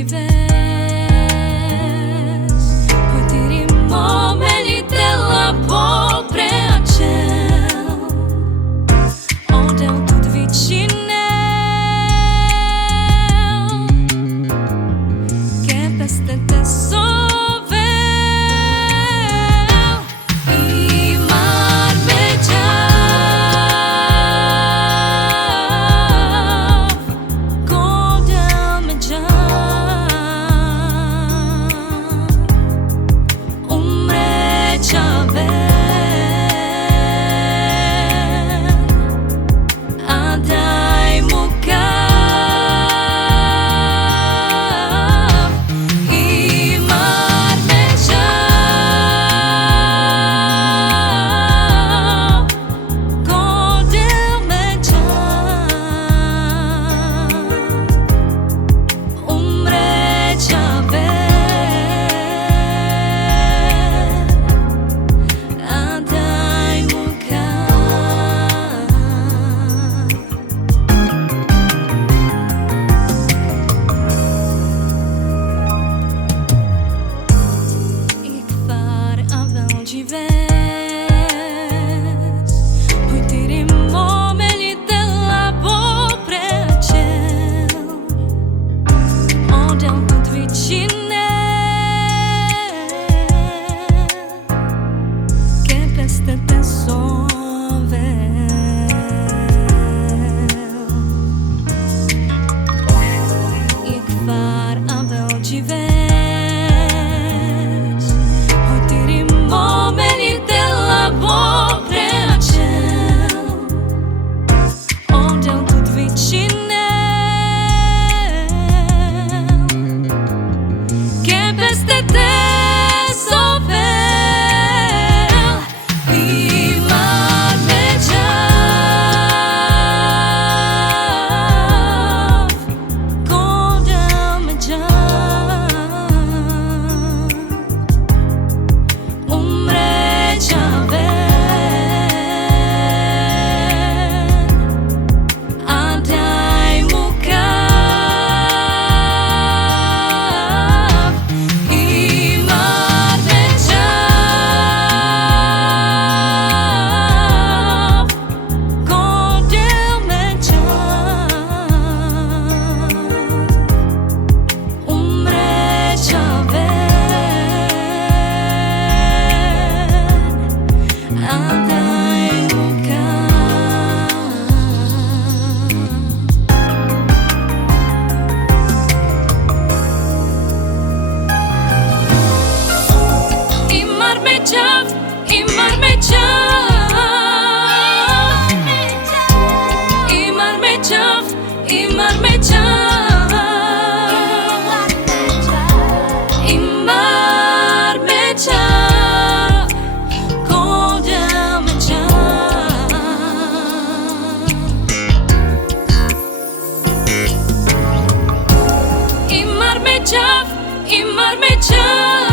Dzives, poi ti rimomeli della popre a ciel, odel tut vicine, che peste te sovel, i mar beđav, godel međav, umreća ver, a daj mu kav, i mar beđav, godel međav, umreća ver, a daj mu kav. Jekhvar, Avel, Dzives, poi ti rimomeli della popre a ciel, odel tut vicine, che peste te sovel. Jekhvar, Avel, Dzives, poi ti rimomeli della popre a ciel, odel tut vicine, che peste te sovel, i mar beđav, godel međav, umreća ver, a daj mu kav, i mar beđav, godel međav, umreća ver, a daj mu kav. I mar beđav, i mar beđav, i mar beđav, i mar beđav, i mar beđav, godel međav. I mar beđav, i mar beđav,